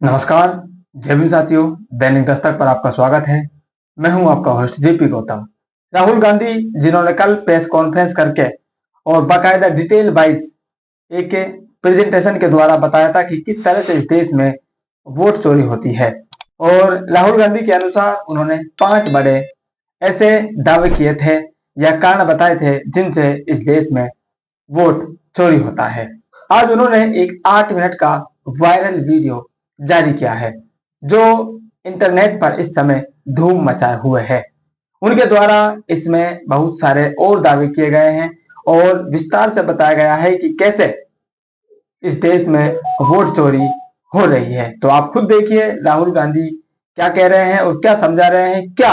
नमस्कार। जय भीम साथियों, दैनिक दस्तक पर आपका स्वागत है। मैं हूं आपका होस्ट जेपी गौतम। राहुल गांधी जिन्होंने कल प्रेस कॉन्फ्रेंस करके और बाकायदा डिटेल वाइज एक प्रेजेंटेशन के द्वारा बताया था कि किस तरह से इस देश में वोट चोरी होती है, और राहुल गांधी के अनुसार उन्होंने 5 बड़े ऐसे दावे किए थे या कारण बताए थे जिनसे इस देश में वोट चोरी होता है। आज उन्होंने एक 8 मिनट का वायरल वीडियो जारी किया है जो इंटरनेट पर इस समय धूम मचाए हुए है। उनके द्वारा इसमें बहुत सारे और दावे किए गए हैं और विस्तार से बताया गया है कि कैसे इस देश में वोट चोरी हो रही है। तो आप खुद देखिए राहुल गांधी क्या कह रहे हैं और क्या समझा रहे हैं। क्या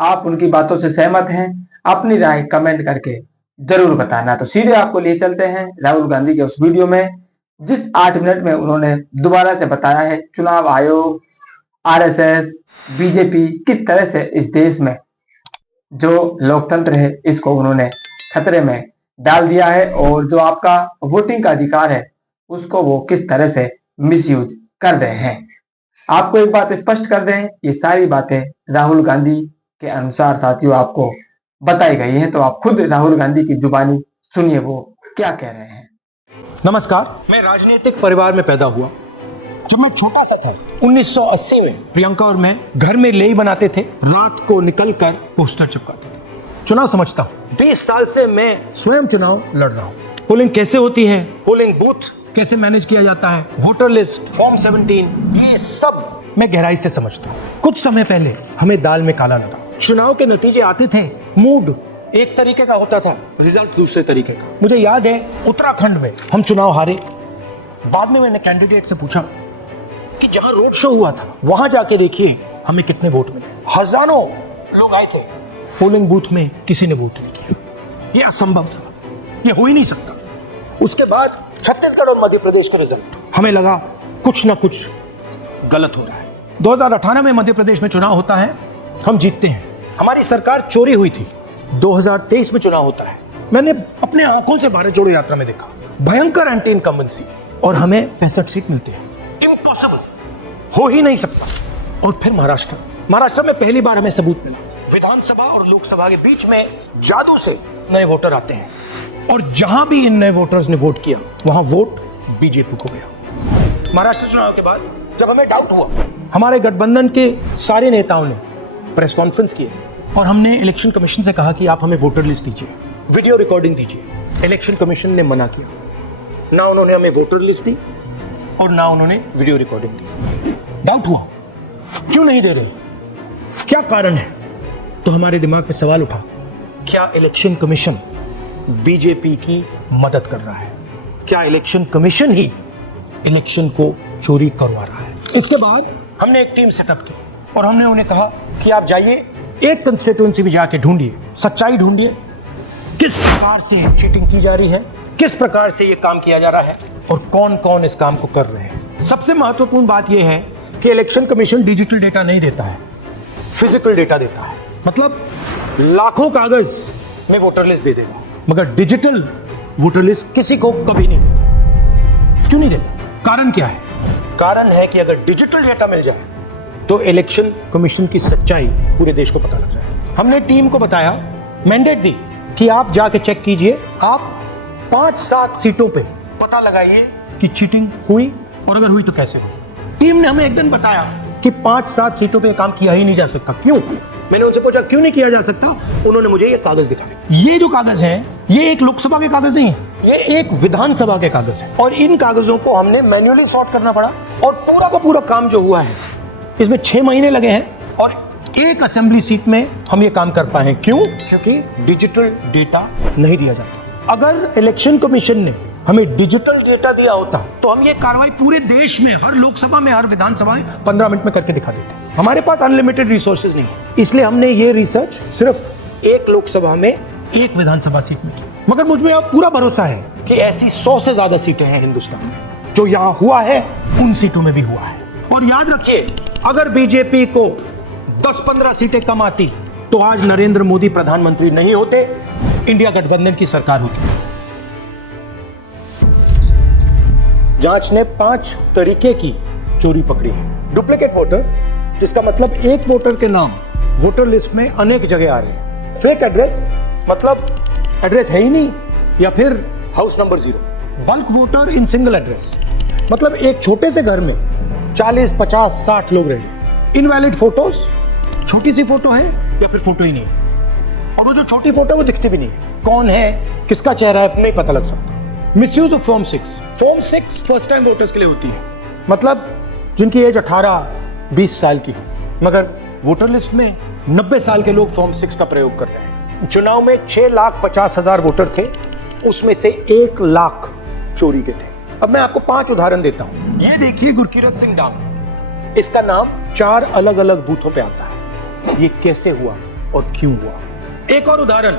आप उनकी बातों से सहमत हैं? अपनी राय कमेंट करके जरूर बताना। तो सीधे आपको लिए चलते हैं राहुल गांधी के उस वीडियो में जिस 8 मिनट में उन्होंने दोबारा से बताया है चुनाव आयोग, आरएसएस, बीजेपी किस तरह से इस देश में जो लोकतंत्र है इसको उन्होंने खतरे में डाल दिया है और जो आपका वोटिंग का अधिकार है उसको वो किस तरह से मिसयूज कर रहे हैं। आपको एक बात स्पष्ट कर दें, ये सारी बातें राहुल गांधी के अनुसार साथियों आपको बताई गई है। तो आप खुद राहुल गांधी की जुबानी सुनिए वो क्या कह रहे हैं। नमस्कार, मैं राजनीतिक परिवार में पैदा हुआ। जब मैं छोटा सा था 1980 में प्रियंका और मैं घर में लेई बनाते थे, रात को निकलकर पोस्टर चिपकाते थे। चुनाव समझता हूं, 20 साल से मैं स्वयं चुनाव लड़ रहा हूं। पोलिंग कैसे होती है, पोलिंग बूथ कैसे मैनेज किया जाता है, वोटर लिस्ट, फॉर्म 17, ये सब मैं गहराई से समझता हूं। कुछ समय पहले हमें दाल में काला लगा। चुनाव के नतीजे आते थे, मूड एक तरीके का होता था, रिजल्ट दूसरे तरीके का। मुझे याद है उत्तराखंड में हम चुनाव हारे। बाद में मैंने कैंडिडेट से पूछा कि जहां रोड शो हुआ था वहां जाके देखिए हमें कितने वोट मिले। हजारों लोग आए थे, पोलिंग बूथ में किसी ने वोट नहीं किया। यह असंभव था, यह हो ही नहीं सकता। उसके बाद छत्तीसगढ़ और मध्य प्रदेश के रिजल्ट, हमें लगा कुछ ना कुछ गलत हो रहा है। 2018 में मध्य प्रदेश में चुनाव होता है, हम जीतते हैं। हमारी सरकार चोरी हुई थी। 2023 में चुनाव होता है, मैंने अपने आंखों से भारत जोड़ो यात्रा में देखा, भयंकर एंटी इनकम्बेंसी, और हमें 65 सीट मिलते हैं। इम्पॉसिबल, हो ही नहीं सकता। और फिर महाराष्ट्र में पहली बार हमें सबूत मिला, विधानसभा और लोकसभा के बीच में जादू से नए वोटर आते हैं, और जहां भी इन नए वोटर्स ने वोट किया वहां वोट बीजेपी को गया। महाराष्ट्र चुनाव के बाद जब हमें डाउट हुआ, हमारे गठबंधन के सारे नेताओं ने प्रेस कॉन्फ्रेंस किए और हमने इलेक्शन कमीशन से कहा कि आप हमें वोटर लिस्ट दीजिए, वीडियो रिकॉर्डिंग दीजिए। इलेक्शन कमीशन ने मना किया, ना उन्होंने हमें वोटर लिस्ट दी और ना उन्होंने वीडियो रिकॉर्डिंग दी। डाउट हुआ, क्यों नहीं दे रहे, क्या कारण है? तो हमारे दिमाग में सवाल उठा, क्या इलेक्शन कमीशन बीजेपी की मदद कर रहा है? क्या इलेक्शन कमीशन ही इलेक्शन को चोरी करवा रहा है? इसके बाद हमने एक टीम सेटअप की और हमने उन्हें कहा कि आप जाइए, एक कंस्टिट्यूएंसी भी जाके ढूंढिए, सच्चाई ढूंढिए, किस प्रकार से चीटिंग की जा रही है, किस प्रकार से ये काम किया जा रहा है और कौन कौन इस काम को कर रहे हैं। सबसे महत्वपूर्ण बात यह है कि इलेक्शन कमीशन डिजिटल डेटा नहीं देता है, फिजिकल डेटा देता है। मतलब लाखों कागज में वोटर लिस्ट दे देगा, मगर डिजिटल वोटर लिस्ट किसी को कभी नहीं देता। क्यों नहीं देता? कारण क्या है? कारण है कि अगर डिजिटल डेटा मिल जाए तो इलेक्शन कमीशन की सच्चाई पूरे देश को पता लग जाए। हमने टीम को बताया, मैंडेट दी कि आप जाके चेक कीजिए, आप 5-7 सीटों पे पता लगाइए कि चीटिंग हुई और अगर हुई तो कैसे हुई। टीम ने हमें एक दिन बताया कि 5-7 सीटों पे काम किया ही नहीं जा सकता। क्यों? मैंने उनसे पूछा क्यों नहीं किया जा सकता। उन्होंने मुझे ये कागज दिखाए। ये जो कागज है ये एक लोकसभा के कागज नहीं है, ये एक विधानसभा के कागज है, और इन कागजों को हमने मैन्युअली सॉर्ट करना पड़ा और पूरा का पूरा काम जो हुआ है इसमें 6 महीने लगे हैं और एक असेंबली सीट में हम ये काम कर पाए हैं। क्यों? क्योंकि डिजिटल डेटा नहीं दिया जाता। अगर इलेक्शन कमीशन ने हमें डिजिटल डेटा दिया होता तो हम ये कार्रवाई पूरे देश में, हर लोकसभा में, हर विधानसभा में 15 मिनट में करके दिखा देते। हमारे पास अनलिमिटेड रिसोर्सेज नहीं है, इसलिए हमने ये रिसर्च सिर्फ एक लोकसभा में, एक विधानसभा सीट में की। मगर मुझ में अब पूरा भरोसा है कि ऐसी 100 से ज्यादा सीटें हैं हिंदुस्तान में, जो यहां हुआ है उन सीटों में भी हुआ है। और याद रखिए, अगर बीजेपी को 10-15 सीटें कम आती तो आज नरेंद्र मोदी प्रधानमंत्री नहीं होते, इंडिया गठबंधन की सरकार होती। जांच ने 5 तरीके की चोरी पकड़ी है। डुप्लीकेट वोटर, जिसका मतलब एक वोटर के नाम वोटर लिस्ट में अनेक जगह आ रहे हैं। फेक एड्रेस, मतलब एड्रेस है ही नहीं, या फिर house number 0। Bulk voter in single address, मतलब एक छोटे से घर में 40, 50, 60 लोग रहे। इनवैलिड फोटोज, छोटी सी फोटो है या फिर फोटो ही नहीं है, और वो जो छोटी फोटो है वो दिखती भी नहीं है, कौन है, किसका चेहरा है, नहीं पता लग सकता। Misuse of form 6। Form 6 first time voters के लिए होती है, मतलब जिनकी एज 18-20 साल की हो, मगर वोटर लिस्ट में 90 साल के लोग फॉर्म 6 का प्रयोग कर रहे हैं। चुनाव में 6,50,000 वोटर थे, उसमें से 1 लाख चोरी के थे। अब मैं आपको 5 उदाहरण देता हूं। ये देखिए गुरकीरत सिंह डाम, इसका नाम 4 अलग अलग बूथों पे आता है। ये कैसे हुआ और क्यों हुआ? एक और उदाहरण,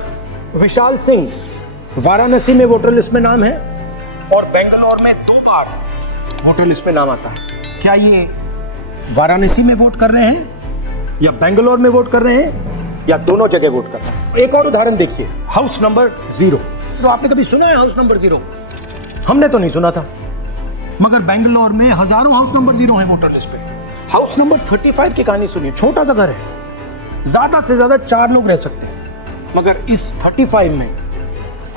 विशाल सिंह, वाराणसी में वोटर लिस्ट में नाम है और बेंगलोर में 2 बार वोटर लिस्ट में नाम आता है। क्या ये वाराणसी में वोट कर रहे हैं या बेंगलोर में वोट कर रहे हैं या दोनों जगह वोट कर रहे हैं? एक और उदाहरण देखिए, हाउस नंबर 0। तो आपने कभी सुना है हाउस नंबर 0? हमने तो नहीं सुना था, मगर बेंगलोर में हजारों हाउस नंबर 0 है वोटर लिस्ट पे। हाउस नंबर 35 की कहानी सुनिए। छोटा सा घर है, ज्यादा से ज्यादा 4 लोग रह सकते हैं, मगर इस 35 में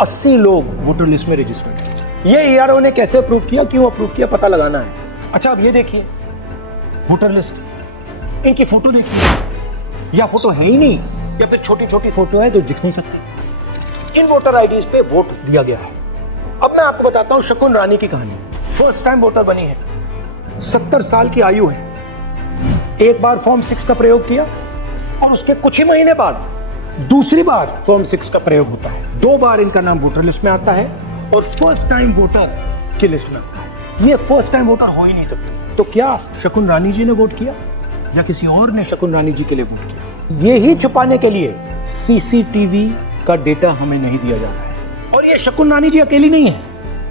80 लोग वोटर लिस्ट में रजिस्टर्ड हैं। ये ईआरओ ने कैसे अप्रूव किया, क्यों अप्रूव किया, पता लगाना है। अच्छा, अब ये देखिए वोटर लिस्ट, इनकी फोटो देखिए, या फोटो है ही नहीं या फिर छोटी छोटी फोटो है जो दिख नहीं सकती। इन वोटर आईडीज पे वोट दिया गया है। अब मैं आपको बताता हूं शकुन रानी की कहानी। फर्स्ट टाइम वोटर बनी है, 70 साल की आयु है। एक बार फॉर्म 6 का प्रयोग किया और उसके कुछ ही महीने बाद दूसरी बार फॉर्म 6 का प्रयोग होता है। 2 बार इनका नाम वोटर लिस्ट में आता है और फर्स्ट टाइम वोटर की लिस्ट में आता है। ये फर्स्ट टाइम वोटर हो ही नहीं सकती। तो क्या शकुन रानी जी ने वोट किया या किसी और ने शकुन रानी जी के लिए वोट किया? ये ही छुपाने के लिए सीसीटीवी का डेटा हमें नहीं दिया जा रहा है। और ये शकुन रानी जी अकेली नहीं है,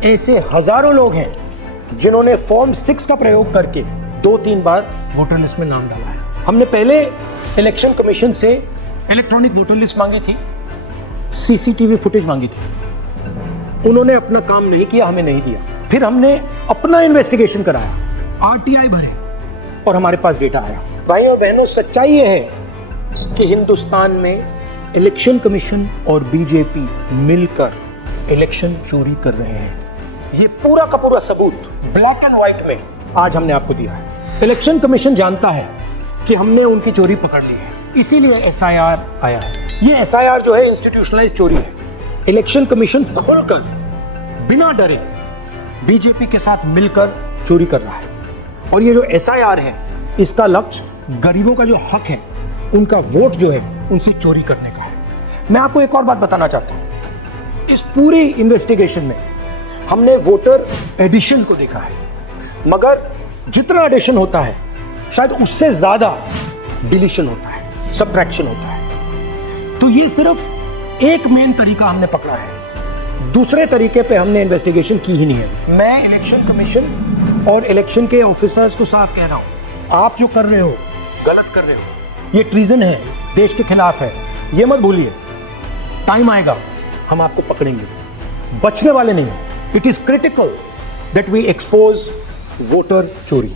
ऐसे हजारों लोग हैं जिन्होंने फॉर्म 6 का प्रयोग करके 2-3 बार वोटर लिस्ट में नाम डाला है। हमने पहले इलेक्शन कमीशन से इलेक्ट्रॉनिक वोटर लिस्ट मांगी थी, सीसीटीवी फुटेज मांगी थी, उन्होंने अपना काम नहीं किया, हमें नहीं दिया। फिर हमने अपना इन्वेस्टिगेशन कराया, आरटीआई भरे और हमारे पास डेटा आया। भाइयों बहनों, सच्चाई यह है कि हिंदुस्तान में इलेक्शन कमीशन और बीजेपी मिलकर इलेक्शन चोरी कर रहे हैं। ये पूरा का पूरा सबूत ब्लैक एंड व्हाइट में आज हमने आपको दिया है। इलेक्शन कमीशन जानता है कि हमने उनकी चोरी पकड़ ली है, इसीलिए एसआईआर आया है। ये एसआईआर जो है इंस्टीट्यूशनलाइज्ड चोरी है। इलेक्शन कमीशन खुलकर बिना डरे बीजेपी के साथ मिलकर चोरी कर रहा है। और ये जो एसआईआर है, इसका लक्ष्य गरीबों का जो हक है, उनका वोट जो है, उनसे चोरी करने का है। मैं आपको एक और बात बताना चाहता हूं। इस पूरी इन्वेस्टिगेशन में हमने वोटर एडिशन को देखा है, मगर जितना एडिशन होता है शायद उससे ज्यादा डिलीशन होता है, सब्ट्रैक्शन होता है। तो ये सिर्फ एक मेन तरीका हमने पकड़ा है, दूसरे तरीके पे हमने इन्वेस्टिगेशन की ही नहीं है। मैं इलेक्शन कमीशन और इलेक्शन के ऑफिसर्स को साफ कह रहा हूं, आप जो कर रहे हो गलत कर रहे हो, ये ट्रीजन है, देश के खिलाफ है, ये मत भूलिए। टाइम आएगा हम आपको पकड़ेंगे, बचने वाले नहीं। It is critical that we expose voter चोरी।